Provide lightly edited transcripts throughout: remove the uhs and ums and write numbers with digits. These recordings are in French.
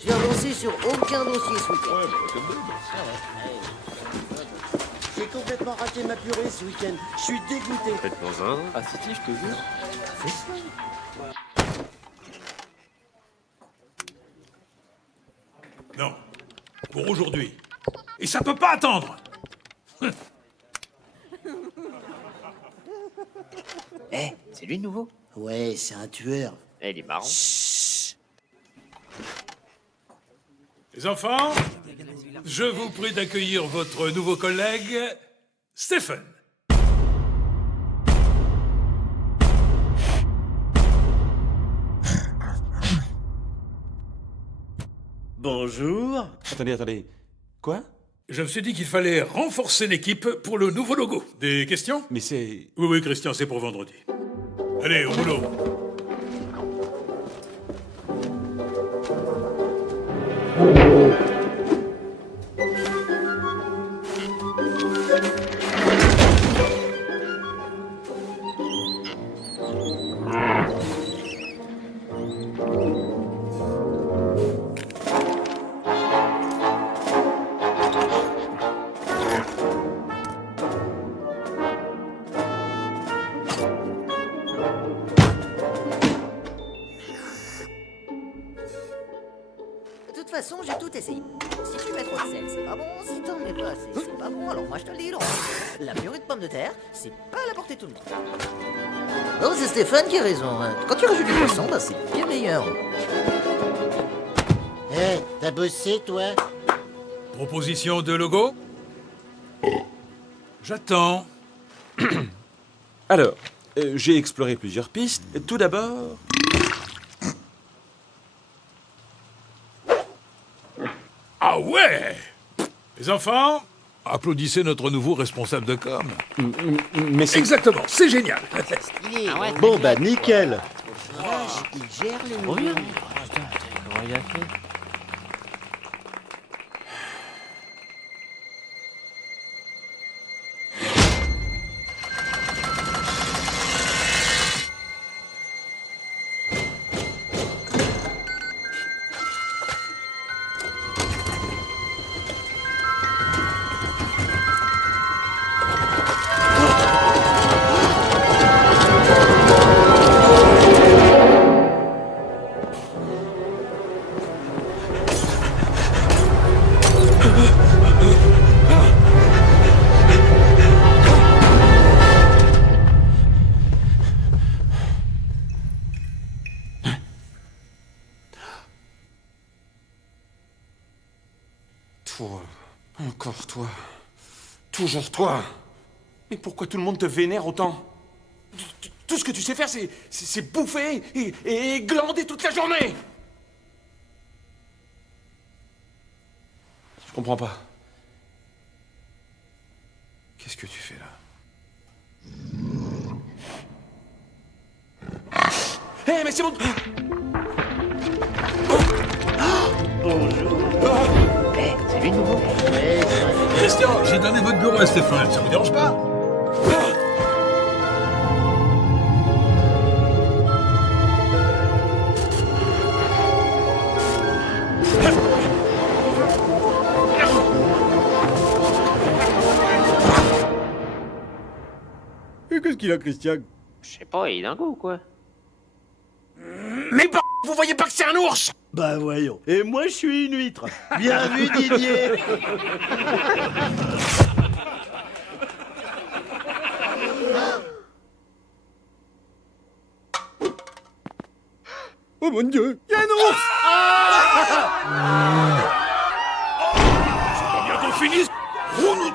Je vais avancer sur aucun dossier ce week-end. J'ai complètement raté ma purée ce week-end. Je suis dégoûté. Faites-en un. Ah si, je te jure. Non. Pour aujourd'hui. Et ça peut pas attendre. Eh, c'est lui le nouveau. Ouais, c'est un tueur. Eh, il est marrant. Les enfants, je vous prie d'accueillir votre nouveau collègue, Stephen. Bonjour. Attendez. Quoi? Je me suis dit qu'il fallait renforcer l'équipe pour le nouveau logo. Des questions? Mais c'est... Oui, Christian, c'est pour vendredi. Allez, au boulot. De toute façon, j'ai tout essayé. Si tu mets trop de sel, c'est pas bon. Si t'en mets pas assez, c'est pas bon. Alors moi, je te le dis, Laurent. La purée de pommes de terre, c'est pas à la portée de tout le monde. Non, c'est Stéphane qui a raison. Hein. Quand tu rajoutes du poisson, bah, c'est bien meilleur. Hé, t'as bossé, toi? Proposition de logo? J'attends. Alors, j'ai exploré plusieurs pistes. Tout d'abord... Ah ouais! Les enfants, applaudissez notre nouveau responsable de com. Mais c'est... Exactement, c'est génial. Bon bah nickel. Il gère les Trop bien. mouvements. Putain, comment il a fait? Toi, encore toi, toujours toi. Mais pourquoi tout le monde te vénère autant? Tout ce que tu sais faire, c'est bouffer et glander toute la journée. Je comprends pas. Qu'est-ce que tu fais là? Hé, mais c'est bon. Eh, c'est lui le nouveau. Christian, j'ai donné votre bureau à Stéphane, ça vous dérange pas? Et qu'est-ce qu'il a, Christian? Je sais pas, il est dingo ou quoi? Mais vous voyez pas que c'est un ours? Bah voyons. Et moi je suis une huître. Bien vu Didier. Oh mon Dieu, y a un ours. Bien qu'on finisse. Oh, non,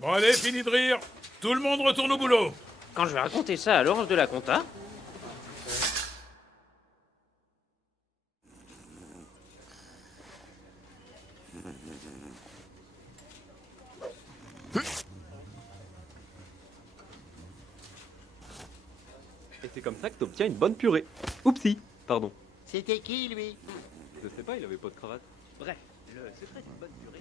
Bon allez, fini de rire. Tout le monde retourne au boulot. Quand je vais raconter ça à Laurence de la Conta... Et c'est comme ça que t'obtiens une bonne purée. Oupsie, pardon. C'était qui, lui? Je sais pas, il avait pas de cravate. Bref, le secret d'une bonne purée...